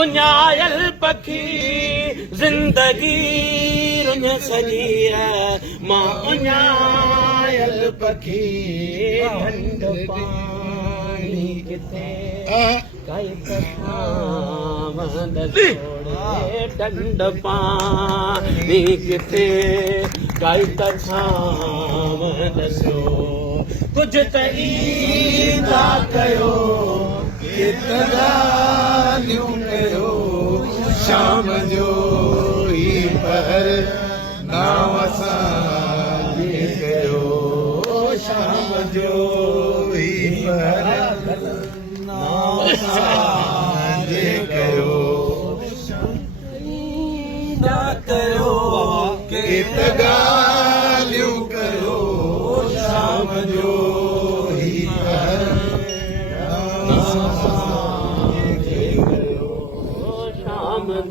उञायल पखी ज़िंदगी रुन सॼी मां उञायल पखी ढंढ पाणी किथे काई ढंढ पाणी किथे काई दसो कुझु त ईंदा कयो ॻाल्हियूं कयो शाम जो ई पहर नाम असांजे कयो शाम जो ई पहर नाम असांजे कयो ना कयो केत ॻाल्हियूं कयो शाम जो ई पहर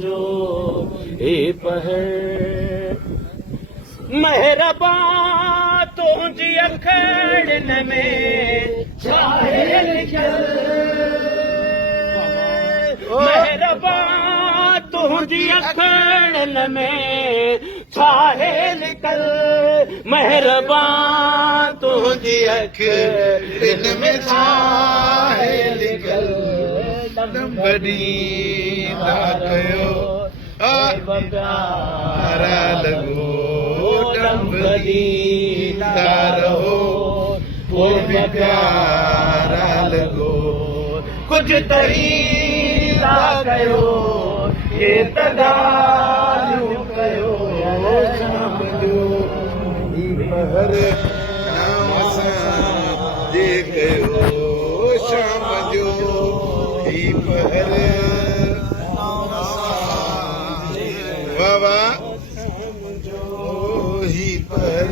जो हे पहर मेहरबा तुंहिंजी अखड़न में छाहे लिखियल मेहरबा तुंहिंजी अखड़न में छाहे लिखल मेहरबा तुंहिंजी अखड़न में छाहे लिखल बॾींदा कयो प्यारा लॻो ॾींदा रहो पोइ बि प्यारा लॻो कुझु तरीक़ा कयो हे त ॻाल्हियूं कयो शाम जो ई पहर नाम असांजे कयो शाम जो ई पहर वाह वाह ही पहर